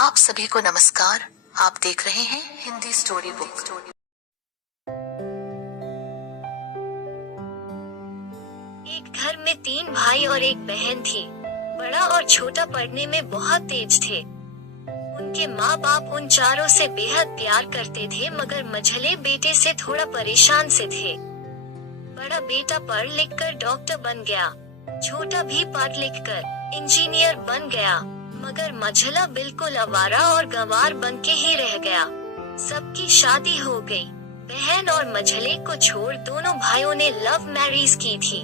आप सभी को नमस्कार। आप देख रहे हैं हिंदी स्टोरी बुक। एक घर में 3 भाई और एक बहन थी। बड़ा और छोटा पढ़ने में बहुत तेज थे। उनके माँ बाप उन चारों से बेहद प्यार करते थे, मगर मझले बेटे से थोड़ा परेशान से थे। बड़ा बेटा पढ़ लिख कर डॉक्टर बन गया, छोटा भी पढ़ लिख कर इंजीनियर बन गया, मगर मझला बिल्कुल आवारा और गंवार बन के ही रह गया। सबकी शादी हो गई। बहन और मझले को छोड़ दोनों भाइयों ने लव मैरिज की थी।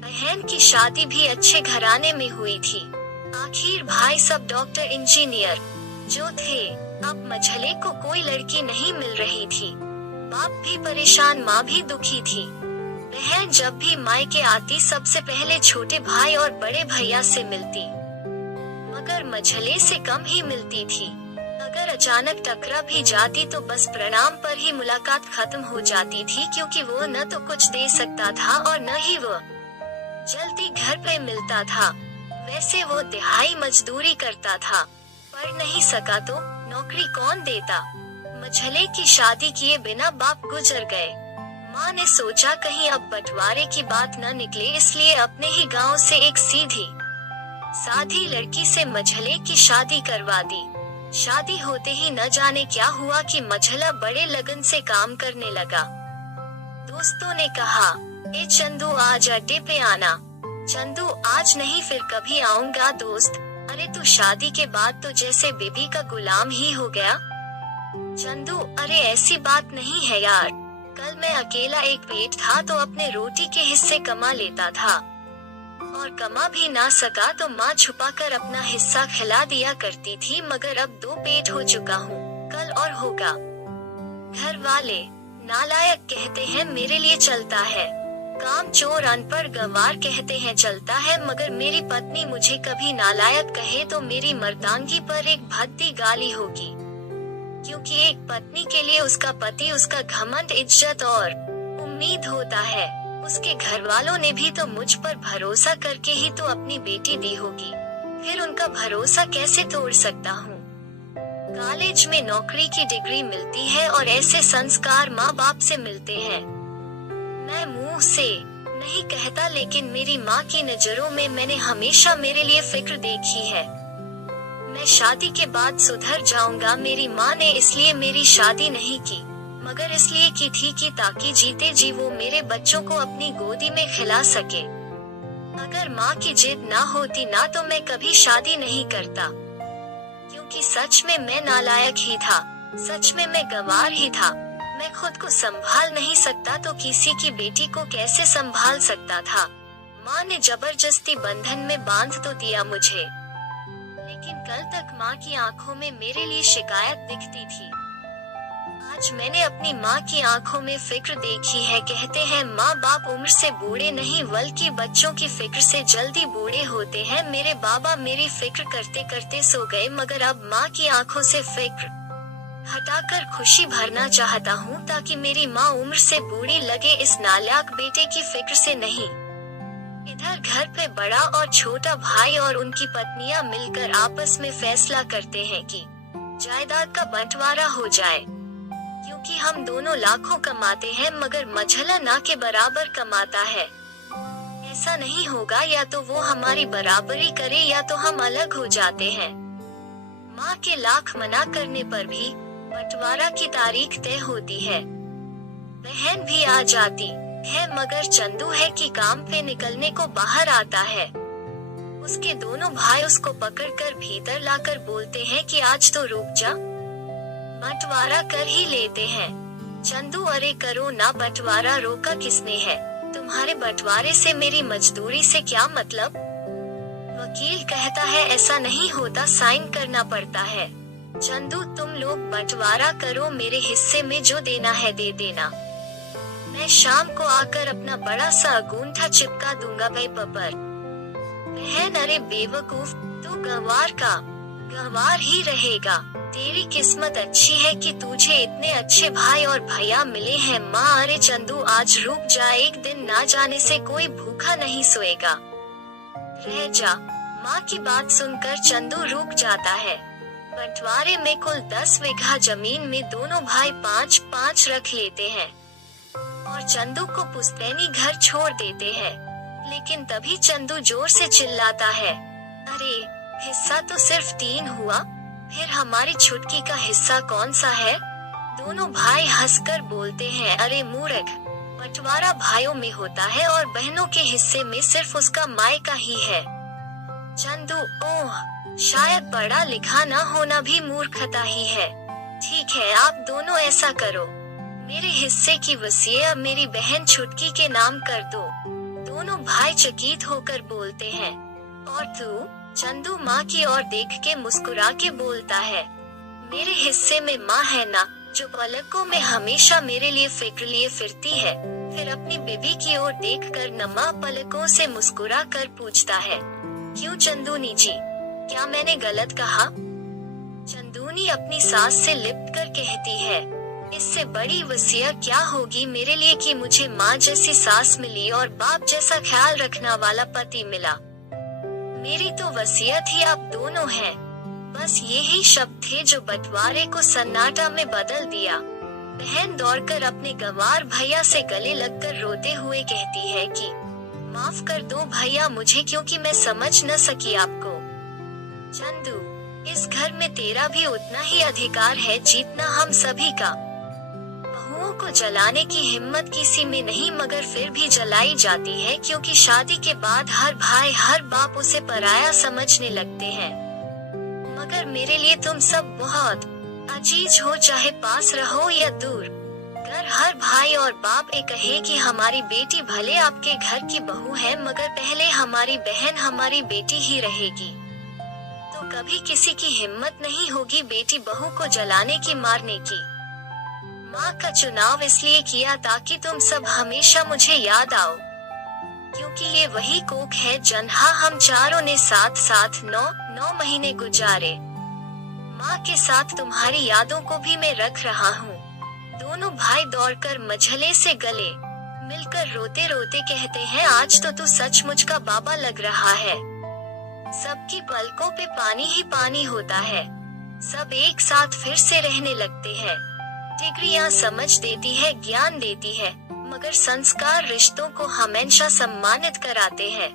बहन की शादी भी अच्छे घराने में हुई थी। आखिर भाई सब डॉक्टर इंजीनियर जो थे। अब मझले को कोई लड़की नहीं मिल रही थी। बाप भी परेशान, माँ भी दुखी थी। बहन जब भी मायके आती सबसे पहले छोटे भाई और बड़े भैया से मिलती, मगर मझले से कम ही मिलती थी। अगर अचानक टकरा भी जाती तो बस प्रणाम पर ही मुलाकात खत्म हो जाती थी, क्योंकि वो न तो कुछ दे सकता था और न ही वो जल्दी घर पे मिलता था। वैसे वो दिहाई मजदूरी करता था, पढ़ नहीं सका तो नौकरी कौन देता। मझले की शादी किए बिना बाप गुजर गए। माँ ने सोचा कहीं अब बंटवारे की बात न निकले, इसलिए अपने ही गांव से एक सीधी साधी लड़की से मझले की शादी करवा दी। शादी होते ही न जाने क्या हुआ कि मझला बड़े लगन से काम करने लगा। दोस्तों ने कहा, ए चंदू आज अड्डे पे आना। चंदू आज नहीं फिर कभी आऊंगा दोस्त। अरे तू शादी के बाद तो जैसे बीबी का गुलाम ही हो गया। चंदू, अरे ऐसी बात नहीं है यार, कल मैं अकेला एक पेट था तो अपने रोटी के हिस्से कमा लेता था, और कमा भी ना सका तो माँ छुपाकर अपना हिस्सा खिला दिया करती थी, मगर अब 2 पेट हो चुका हूँ, कल और होगा। घर वाले नालायक कहते हैं मेरे लिए चलता है, काम चोर अनपढ़ गंवार कहते हैं चलता है, मगर मेरी पत्नी मुझे कभी नालायक कहे तो मेरी मर्दांगी पर एक भद्दी गाली होगी, क्योंकि एक पत्नी के लिए उसका पति उसका घमंड, इज्जत और उम्मीद होता है। उसके घर वालों ने भी तो मुझ पर भरोसा करके ही तो अपनी बेटी दी होगी, फिर उनका भरोसा कैसे तोड़ सकता हूँ। कॉलेज में नौकरी की डिग्री मिलती है और ऐसे संस्कार माँ बाप से मिलते हैं। मैं मुंह से नहीं कहता, लेकिन मेरी माँ की नजरों में मैंने हमेशा मेरे लिए फिक्र देखी है। मैं शादी के बाद सुधर जाऊंगा, मेरी माँ ने इसलिए मेरी शादी नहीं की, मगर इसलिए की थी कि ताकि जीते जी वो मेरे बच्चों को अपनी गोदी में खिला सके। अगर माँ की जिद ना होती ना तो मैं कभी शादी नहीं करता, क्योंकि सच में मैं नालायक ही था, सच में मैं गंवार ही था। मैं खुद को संभाल नहीं सकता तो किसी की बेटी को कैसे संभाल सकता था। माँ ने जबरदस्ती बंधन में बांध तो दिया मुझे, लेकिन कल तक माँ की आंखों में मेरे लिए शिकायत दिखती थी। आज मैंने अपनी माँ की आंखों में फिक्र देखी है। कहते हैं माँ बाप उम्र से बूढ़े नहीं बल्कि बच्चों की फिक्र से जल्दी बूढ़े होते हैं। मेरे बाबा मेरी फिक्र करते करते सो गए, मगर अब माँ की आंखों से फिक्र हटाकर खुशी भरना चाहता हूँ, ताकि मेरी माँ उम्र से बूढ़ी लगे, इस नालायक बेटे की फिक्र से नहीं। इधर घर पे बड़ा और छोटा भाई और उनकी पत्नियां मिलकर आपस में फैसला करते हैं कि जायदाद का बंटवारा हो जाए, क्योंकि हम दोनों लाखों कमाते हैं मगर मझला ना के बराबर कमाता है। ऐसा नहीं होगा, या तो वो हमारी बराबरी करे या तो हम अलग हो जाते हैं। माँ के लाख मना करने पर भी बंटवारा की तारीख तय होती है। बहन भी आ जाती है, मगर चंदू है कि काम पे निकलने को बाहर आता है। उसके दोनों भाई उसको पकड़कर भीतर लाकर बोलते हैं कि आज तो रुक जा, बंटवारा कर ही लेते हैं। चंदू, अरे करो ना बंटवारा, रोका किसने है? तुम्हारे बंटवारे से मेरी मजदूरी से क्या मतलब? वकील कहता है ऐसा नहीं होता, साइन करना पड़ता है। चंदू, तुम लोग बंटवारा करो, मेरे हिस्से में जो देना है दे देना। मैं शाम को आकर अपना बड़ा सा अंगूठा चिपका दूंगा पेपर पर। बहन, अरे बेवकूफ, तू गंवार का गंवार ही रहेगा। तेरी किस्मत अच्छी है कि तुझे इतने अच्छे भाई और भैया मिले हैं। माँ, अरे चंदू आज रुक जा, एक दिन ना जाने से कोई भूखा नहीं सोएगा, रह जा। माँ की बात सुनकर चंदू रुक जाता है। बंटवारे में कुल 10 बीघा जमीन में दोनों भाई 5-5 रख लेते हैं और चंदू को पुश्तैनी घर छोड़ देते हैं। लेकिन तभी चंदू जोर से चिल्लाता है, अरे हिस्सा तो सिर्फ 3 हुआ, फिर हमारी छुटकी का हिस्सा कौन सा है? दोनों भाई हंसकर बोलते हैं, अरे मूर्ख, बंटवारा भाइयों में होता है और बहनों के हिस्से में सिर्फ उसका मायका ही है। चंदू, ओह, शायद पढ़ा लिखा न होना भी मूर्खता ही है। ठीक है, आप दोनों ऐसा करो, मेरे हिस्से की वसीयत मेरी बहन छुटकी के नाम कर दो। दोनों भाई चकित होकर बोलते हैं, और तू? चंदू माँ की ओर देख के मुस्कुरा के बोलता है, मेरे हिस्से में माँ है ना, जो पलकों में हमेशा मेरे लिए फिक्र लिए फिरती है। फिर अपनी बीवी की ओर देखकर नमा पलकों से मुस्कुरा कर पूछता है, क्यों चंदूनी जी, क्या मैंने गलत कहा? चंदूनी अपनी सास से लिपट कर कहती है, इससे बड़ी वसीयत क्या होगी मेरे लिए कि मुझे माँ जैसी सास मिली और बाप जैसा ख्याल रखने वाला पति मिला। मेरी तो वसीयत ही आप दोनों हैं। बस यही शब्द थे जो बंटवारे को सन्नाटा में बदल दिया। बहन दौड़कर अपने गंवार भैया से गले लगकर रोते हुए कहती है कि माफ कर दो भैया मुझे, क्योंकि मैं समझ न सकी आपको। चंदू, इस घर में तेरा भी उतना ही अधिकार है जितना हम सभी का। बहुओं को जलाने की हिम्मत किसी में नहीं, मगर फिर भी जलाई जाती है, क्योंकि शादी के बाद हर भाई हर बाप उसे पराया समझने लगते हैं। मगर मेरे लिए तुम सब बहुत अजीज हो, चाहे पास रहो या दूर। अगर हर भाई और बाप ये कहे कि हमारी बेटी भले आपके घर की बहू है, मगर पहले हमारी बहन हमारी बेटी ही रहेगी, तो कभी किसी की हिम्मत नहीं होगी बेटी बहू को जलाने की, मारने की। माँ का चुनाव इसलिए किया ताकि तुम सब हमेशा मुझे याद आओ, क्योंकि ये वही कोख है जहाँ हम चारों ने साथ साथ 9 महीने गुजारे। माँ के साथ तुम्हारी यादों को भी मैं रख रहा हूँ। दोनों भाई दौड़कर मझले से गले मिलकर रोते रोते कहते हैं, आज तो तू सचमुच का बाबा लग रहा है। सबकी पलकों पे पानी ही पानी होता है। सब एक साथ फिर से रहने लगते हैं। डिग्रियां समझ देती है, ज्ञान देती है, मगर संस्कार रिश्तों को हमेशा सम्मानित कराते हैं।